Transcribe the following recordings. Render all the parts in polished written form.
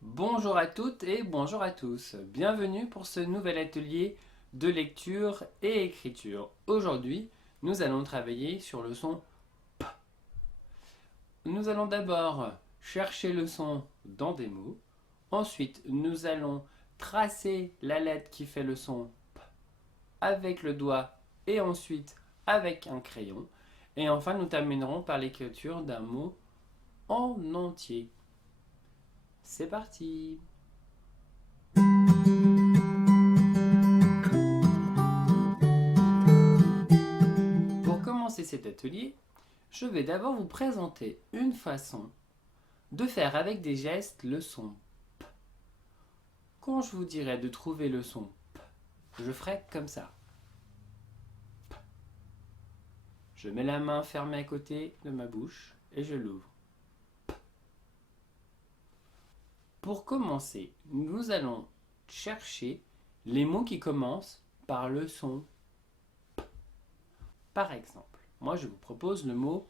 Bonjour à toutes et bonjour à tous. Bienvenue pour ce nouvel atelier de lecture et écriture. Aujourd'hui, nous allons travailler sur le son P. Nous allons d'abord chercher le son dans des mots. Ensuite, nous allons tracer la lettre qui fait le son P avec le doigt et ensuite avec un crayon. Et enfin, nous terminerons par l'écriture d'un mot en entier. C'est parti! Pour commencer cet atelier, je vais d'abord vous présenter une façon de faire avec des gestes le son P. Quand je vous dirai de trouver le son P, je ferai comme ça. P. Je mets la main fermée à côté de ma bouche et je l'ouvre. P. Pour commencer, nous allons chercher les mots qui commencent par le son P. Par exemple, moi je vous propose le mot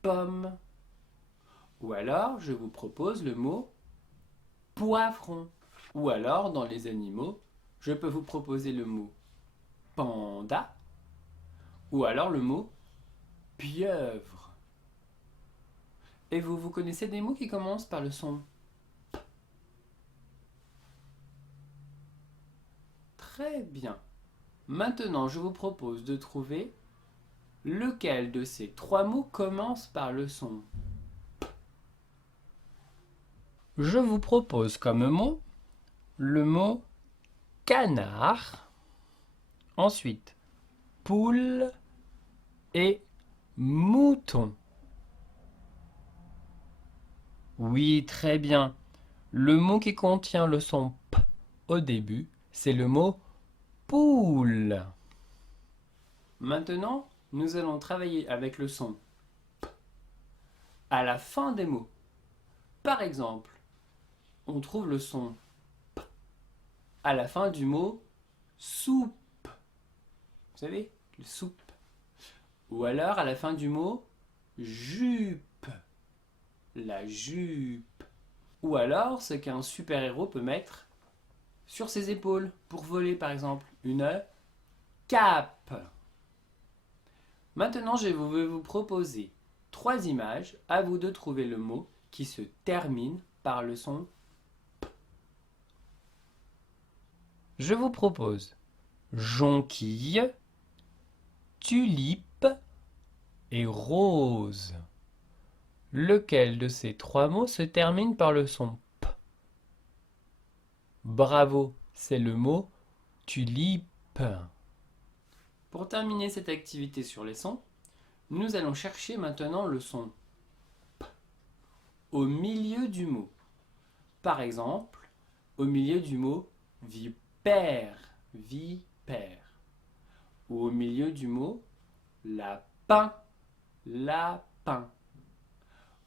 pomme. Ou alors, je vous propose le mot poivron. Ou alors, dans les animaux, je peux vous proposer le mot panda. Ou alors le mot pieuvre. Et vous connaissez des mots qui commencent par le son P? Très bien. Maintenant, je vous propose de trouver lequel de ces trois mots commence par le son P. Je vous propose comme mot le mot canard. Ensuite, poule et mouton. Oui, très bien. Le mot qui contient le son P au début, c'est le mot poule. Maintenant, nous allons travailler avec le son P à la fin des mots. Par exemple, on trouve le son P à la fin du mot soupe. Vous savez, le soupe. Ou alors à la fin du mot jupe. La jupe. Ou alors ce qu'un super-héros peut mettre sur ses épaules pour voler par exemple, une cape. Maintenant, je vais vous proposer trois images. À vous de trouver le mot qui se termine par le son P. Je vous propose jonquille, tulipe et rose. Lequel de ces trois mots se termine par le son P? Bravo, c'est le mot tulipe. Pour terminer cette activité sur les sons, nous allons chercher maintenant le son P au milieu du mot. Par exemple, au milieu du mot vipère, vipère. Ou au milieu du mot lapin, lapin.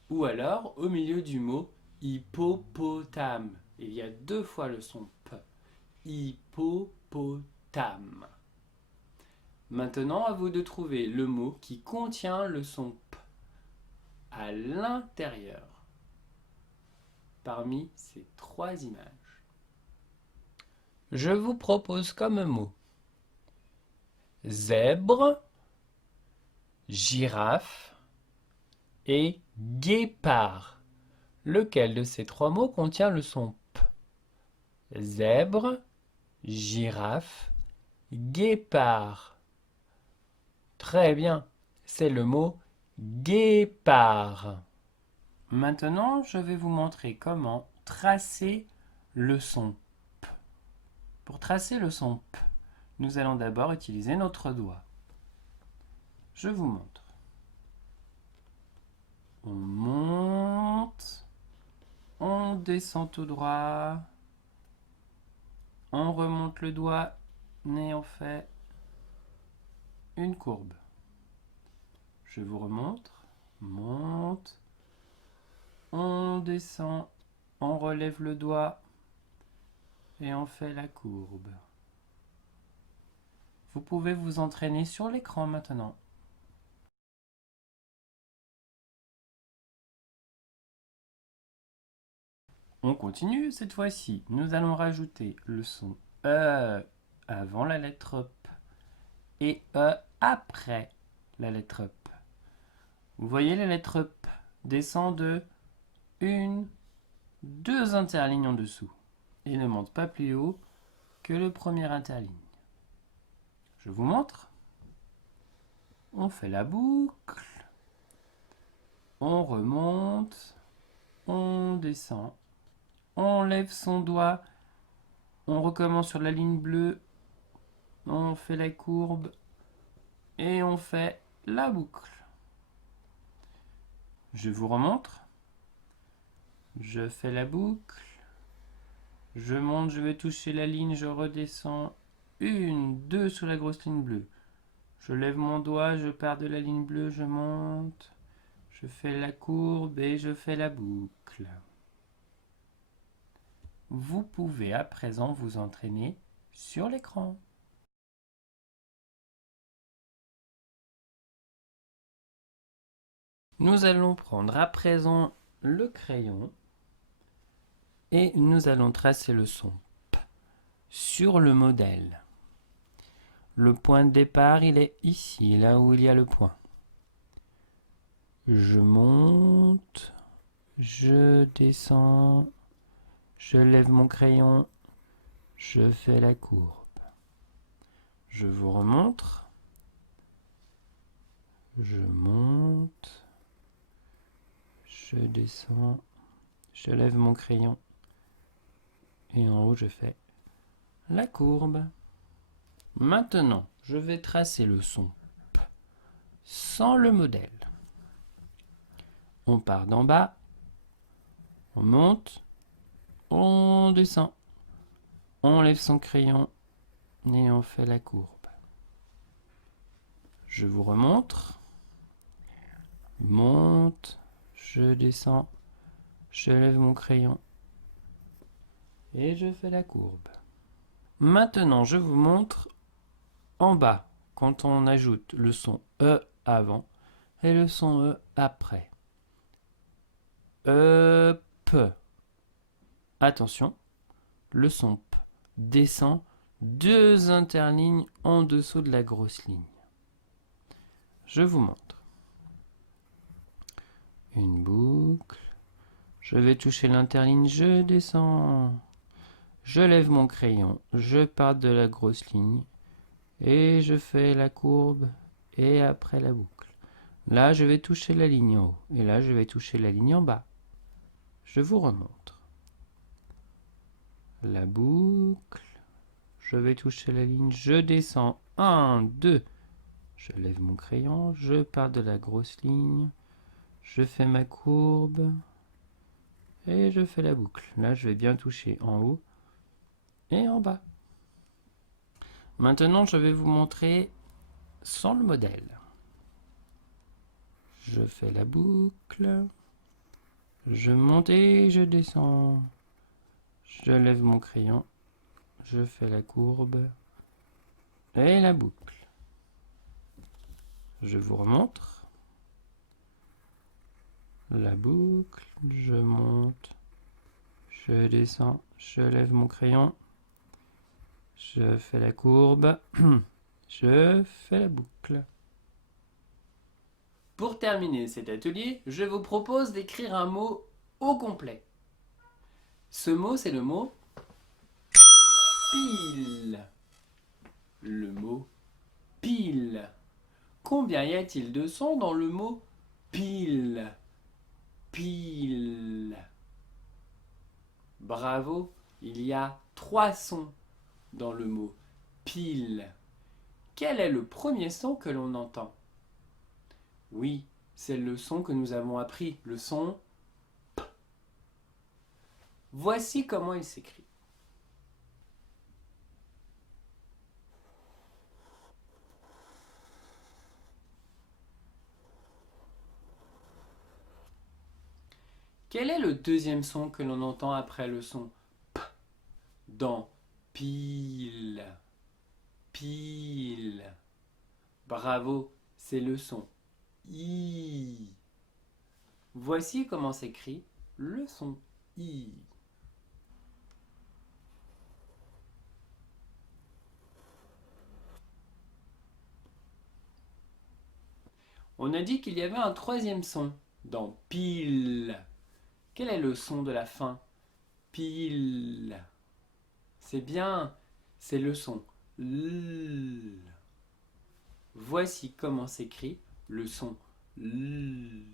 Ou alors au milieu du mot hippopotame. Il y a deux fois le son P. Hippopotame. Maintenant, à vous de trouver le mot qui contient le son P à l'intérieur parmi ces trois images. Je vous propose comme mots zèbre, girafe et guépard. Lequel de ces trois mots contient le son P? Zèbre, girafe, guépard. Très bien, c'est le mot guépard. Maintenant, je vais vous montrer comment tracer le son P. Pour tracer le son P, nous allons d'abord utiliser notre doigt. Je vous montre. On monte, on descend tout droit, on remonte le doigt et on fait une courbe. Je vous remontre. Monte, on descend, on relève le doigt et on fait la courbe. Vous pouvez vous entraîner sur l'écran maintenant. On continue cette fois-ci. Nous allons rajouter le son E avant la lettre P et E après la lettre P. Vous voyez la lettre P descend de 1, 2 interlignes en dessous et ne monte pas plus haut que le premier interligne. Je vous montre. On fait la boucle. On remonte. On descend. On lève son doigt. On recommence sur la ligne bleue. On fait la courbe. Et on fait la boucle. Je vous remontre. Je fais la boucle. Je monte, je vais toucher la ligne, je redescends. 1, 2 sur la grosse ligne bleue. Je lève mon doigt, je pars de la ligne bleue, je monte. Je fais la courbe et je fais la boucle. Vous pouvez à présent vous entraîner sur l'écran. Nous allons prendre à présent le crayon et nous allons tracer le son P sur le modèle. Le point de départ, il est ici, là où il y a le point. Je monte, je descends, je lève mon crayon, je fais la courbe. Je vous remontre. Je monte, je descends, je lève mon crayon et en haut je fais la courbe. Maintenant, je vais tracer le son P sans le modèle. On part d'en bas, on monte, on descend, on lève son crayon et on fait la courbe. Je vous remontre. Monte, je descends, je lève mon crayon et je fais la courbe. Maintenant, je vous montre en bas quand on ajoute le son E avant et le son E après. E, P. Attention, le son P descend 2 interlignes en dessous de la grosse ligne. Je vous montre. Une boucle. Je vais toucher l'interligne, je descends. Je lève mon crayon, je pars de la grosse ligne et je fais la courbe et après la boucle. Là, je vais toucher la ligne en haut et là, je vais toucher la ligne en bas. Je vous remontre. La boucle. Je vais toucher la ligne, je descends. 1, 2. Je lève mon crayon, je pars de la grosse ligne. Je fais ma courbe et je fais la boucle. Là, je vais bien toucher en haut et en bas. Maintenant, je vais vous montrer sans le modèle. Je fais la boucle. Je monte et je descends. Je lève mon crayon. Je fais la courbe et la boucle. Je vous remontre. La boucle, je monte, je descends, je lève mon crayon, je fais la courbe, je fais la boucle. Pour terminer cet atelier, je vous propose d'écrire un mot au complet. Ce mot, c'est le mot pile. Le mot pile. Combien y a-t-il de sons dans le mot pile? Pile. Bravo, il y a 3 sons dans le mot pile. Quel est le premier son que l'on entend? Oui, c'est le son que nous avons appris, le son P. Voici comment il s'écrit. Quel est le deuxième son que l'on entend après le son P dans pile? Pile. Bravo, c'est le son I. Voici comment s'écrit le son I. On a dit qu'il y avait un troisième son dans pile. Quel est le son de la fin? Pile. C'est bien, c'est le son L. Voici comment s'écrit le son L.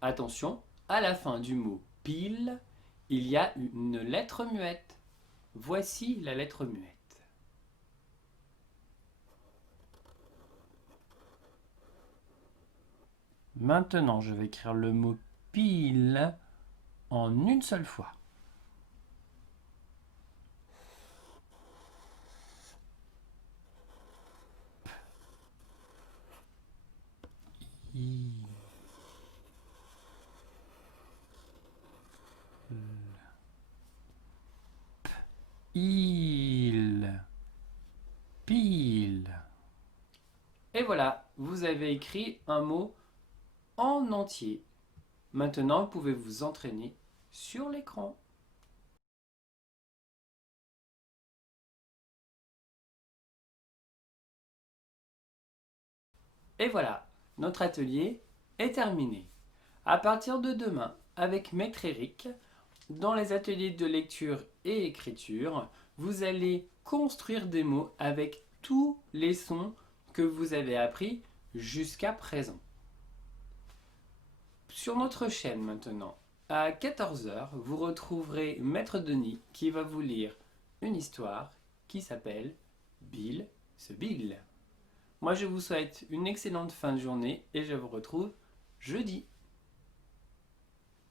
Attention, à la fin du mot pile, il y a une lettre muette. Voici la lettre muette. Maintenant, je vais écrire le mot pile en une seule fois. I. Il. Pile. Et voilà, vous avez écrit un mot en entier. Maintenant, vous pouvez vous entraîner sur l'écran. Et voilà, notre atelier est terminé. À partir de demain, avec Maître Eric, dans les ateliers de lecture et écriture, vous allez construire des mots avec tous les sons que vous avez appris jusqu'à présent. Sur notre chaîne maintenant, à 14 h, vous retrouverez Maître Denis qui va vous lire une histoire qui s'appelle Bill se Bill. Moi je vous souhaite une excellente fin de journée et je vous retrouve jeudi.